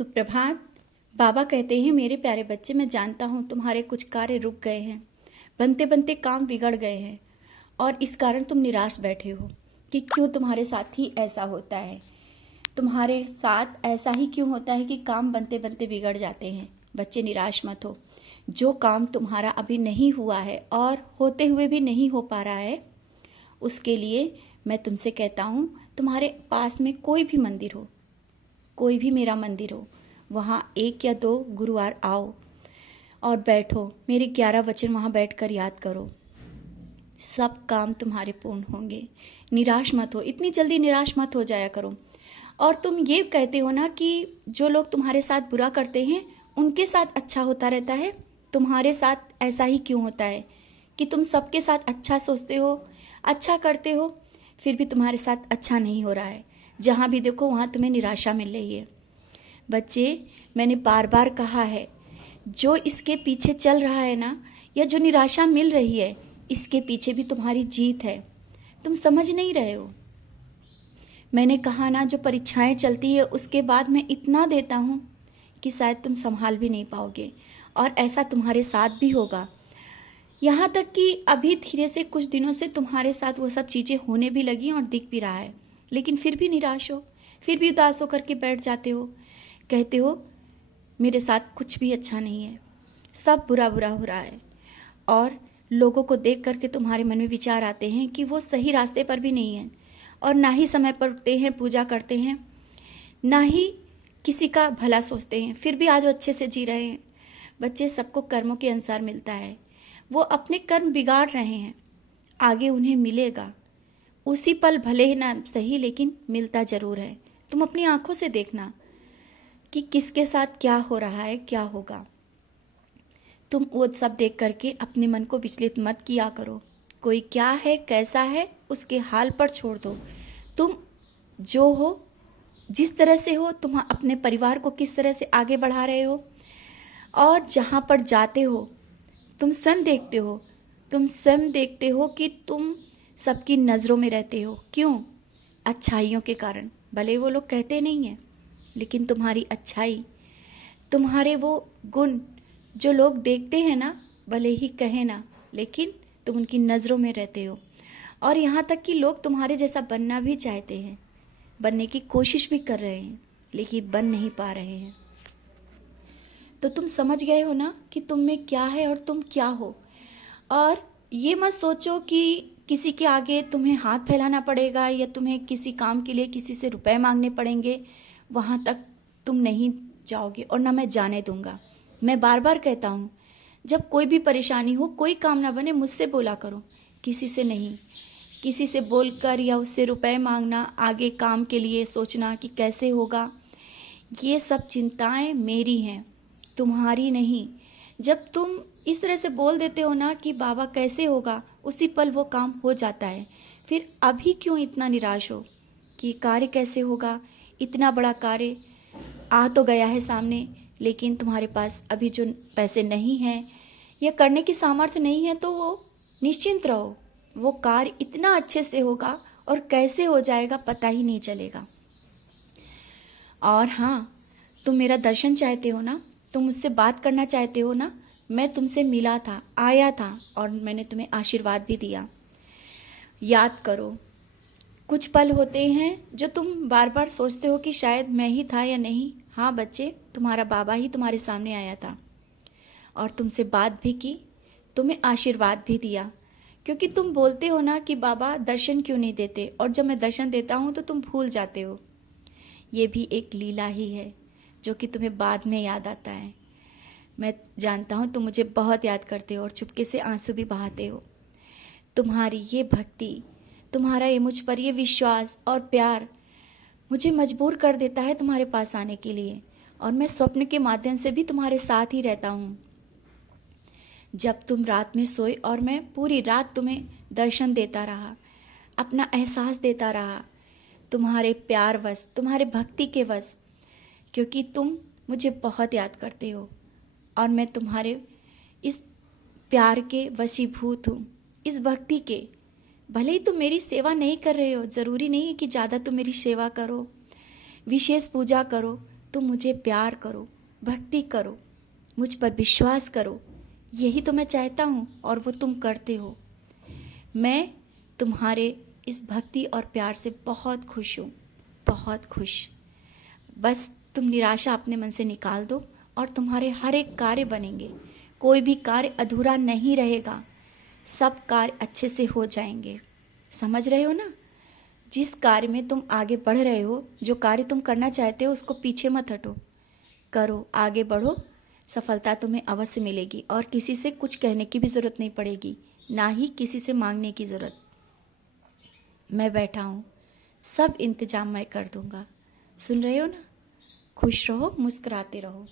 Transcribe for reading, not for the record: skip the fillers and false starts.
सुप्रभात। बाबा कहते हैं, मेरे प्यारे बच्चे, मैं जानता हूँ तुम्हारे कुछ कार्य रुक गए हैं, बनते बनते काम बिगड़ गए हैं और इस कारण तुम निराश बैठे हो कि क्यों तुम्हारे साथ ही ऐसा होता है। तुम्हारे साथ ऐसा ही क्यों होता है कि काम बनते बनते बिगड़ जाते हैं। बच्चे, निराश मत हो। जो काम तुम्हारा अभी नहीं हुआ है और होते हुए भी नहीं हो पा रहा है, उसके लिए मैं तुमसे कहता हूँ, तुम्हारे पास में कोई भी मंदिर हो, कोई भी मेरा मंदिर हो, वहाँ 1 या 2 गुरुवार आओ और बैठो, मेरे 11 वचन वहाँ बैठकर याद करो। सब काम तुम्हारे पूर्ण होंगे। निराश मत हो, इतनी जल्दी निराश मत हो जाया करो। और तुम ये कहते हो ना कि जो लोग तुम्हारे साथ बुरा करते हैं उनके साथ अच्छा होता रहता है। तुम्हारे साथ ऐसा ही क्यों होता है कि तुम सबके साथ अच्छा सोचते हो, अच्छा करते हो, फिर भी तुम्हारे साथ अच्छा नहीं हो रहा है। जहाँ भी देखो वहाँ तुम्हें निराशा मिल रही है। बच्चे, मैंने बार बार कहा है, जो इसके पीछे चल रहा है ना, या जो निराशा मिल रही है, इसके पीछे भी तुम्हारी जीत है। तुम समझ नहीं रहे हो। मैंने कहा ना, जो परीक्षाएं चलती है उसके बाद मैं इतना देता हूँ कि शायद तुम संभाल भी नहीं पाओगे, और ऐसा तुम्हारे साथ भी होगा। यहाँ तक कि अभी धीरे से कुछ दिनों से तुम्हारे साथ वो सब चीज़ें होने भी लगी और दिख भी रहा है, लेकिन फिर भी निराश हो, फिर भी उदास होकर के बैठ जाते हो। कहते हो मेरे साथ कुछ भी अच्छा नहीं है, सब बुरा बुरा हो रहा है। और लोगों को देख करके तुम्हारे मन में विचार आते हैं कि वो सही रास्ते पर भी नहीं है, और ना ही समय पर उठते हैं, पूजा करते हैं, ना ही किसी का भला सोचते हैं, फिर भी आज वो अच्छे से जी रहे हैं। बच्चे, सबको कर्मों के अनुसार मिलता है। वो अपने कर्म बिगाड़ रहे हैं, आगे उन्हें मिलेगा। उसी पल भले ही ना सही, लेकिन मिलता ज़रूर है। तुम अपनी आंखों से देखना कि किसके साथ क्या हो रहा है, क्या होगा। तुम वो सब देख करके अपने मन को विचलित मत किया करो। कोई क्या है, कैसा है, उसके हाल पर छोड़ दो। तुम जो हो, जिस तरह से हो, तुम अपने परिवार को किस तरह से आगे बढ़ा रहे हो, और जहाँ पर जाते हो तुम स्वयं देखते हो। तुम स्वयं देखते हो कि तुम सबकी नज़रों में रहते हो। क्यों? अच्छाइयों के कारण। भले वो लोग कहते नहीं हैं, लेकिन तुम्हारी अच्छाई, तुम्हारे वो गुण जो लोग देखते हैं ना, भले ही कहे ना, लेकिन तुम उनकी नज़रों में रहते हो। और यहाँ तक कि लोग तुम्हारे जैसा बनना भी चाहते हैं, बनने की कोशिश भी कर रहे हैं, लेकिन बन नहीं पा रहे हैं। तो तुम समझ गए हो ना कि तुम में क्या है और तुम क्या हो। और ये मत सोचो कि किसी के आगे तुम्हें हाथ फैलाना पड़ेगा या तुम्हें किसी काम के लिए किसी से रुपए मांगने पड़ेंगे। वहाँ तक तुम नहीं जाओगे और ना मैं जाने दूंगा। मैं बार बार कहता हूँ, जब कोई भी परेशानी हो, कोई काम ना बने, मुझसे बोला करो, किसी से नहीं। किसी से बोलकर या उससे रुपए मांगना, आगे काम के लिए सोचना कि कैसे होगा, ये सब चिंताएं मेरी हैं, तुम्हारी नहीं। जब तुम इस तरह से बोल देते हो ना कि बाबा कैसे होगा, उसी पल वो काम हो जाता है। फिर अभी क्यों इतना निराश हो कि कार्य कैसे होगा। इतना बड़ा कार्य आ तो गया है सामने, लेकिन तुम्हारे पास अभी जो पैसे नहीं हैं या करने की सामर्थ्य नहीं है, तो वो निश्चिंत रहो, वो कार्य इतना अच्छे से होगा और कैसे हो जाएगा पता ही नहीं चलेगा। और हाँ, तुम मेरा दर्शन चाहते हो ना, तुम मुझसे बात करना चाहते हो ना, मैं तुमसे मिला था, आया था, और मैंने तुम्हें आशीर्वाद भी दिया। याद करो, कुछ पल होते हैं जो तुम बार बार सोचते हो कि शायद मैं ही था या नहीं। हाँ बच्चे, तुम्हारा बाबा ही तुम्हारे सामने आया था और तुमसे बात भी की, तुम्हें आशीर्वाद भी दिया। क्योंकि तुम बोलते हो ना कि बाबा दर्शन क्यों नहीं देते, और जब मैं दर्शन देता हूँ तो तुम भूल जाते हो। ये भी एक लीला ही है जो कि तुम्हें बाद में याद आता है। मैं जानता हूँ तुम मुझे बहुत याद करते हो और चुपके से आंसू भी बहाते हो। तुम्हारी ये भक्ति, तुम्हारा ये मुझ पर ये विश्वास और प्यार मुझे मजबूर कर देता है तुम्हारे पास आने के लिए, और मैं स्वप्न के माध्यम से भी तुम्हारे साथ ही रहता हूँ। जब तुम रात में सोए और मैं पूरी रात तुम्हें दर्शन देता रहा, अपना एहसास देता रहा, तुम्हारे प्यार वश, तुम्हारे भक्ति के वश, क्योंकि तुम मुझे बहुत याद करते हो और मैं तुम्हारे इस प्यार के वशीभूत हूँ, इस भक्ति के। भले ही तुम मेरी सेवा नहीं कर रहे हो, ज़रूरी नहीं है कि ज़्यादा तुम मेरी सेवा करो, विशेष पूजा करो, तुम मुझे प्यार करो, भक्ति करो, मुझ पर विश्वास करो। यही तो मैं चाहता हूँ और वो तुम करते हो। मैं तुम्हारे इस भक्ति और प्यार से बहुत खुश हूँ, बहुत खुश। बस तुम निराशा अपने मन से निकाल दो और तुम्हारे हर एक कार्य बनेंगे। कोई भी कार्य अधूरा नहीं रहेगा, सब कार्य अच्छे से हो जाएंगे। समझ रहे हो ना? जिस कार्य में तुम आगे बढ़ रहे हो, जो कार्य तुम करना चाहते हो, उसको पीछे मत हटो, करो, आगे बढ़ो। सफलता तुम्हें अवश्य मिलेगी और किसी से कुछ कहने की भी ज़रूरत नहीं पड़ेगी, ना ही किसी से मांगने की ज़रूरत। मैं बैठा हूँ, सब इंतज़ाम मैं कर दूँगा। सुन रहे हो ना? खुश रहो, मुस्कुराते रहो।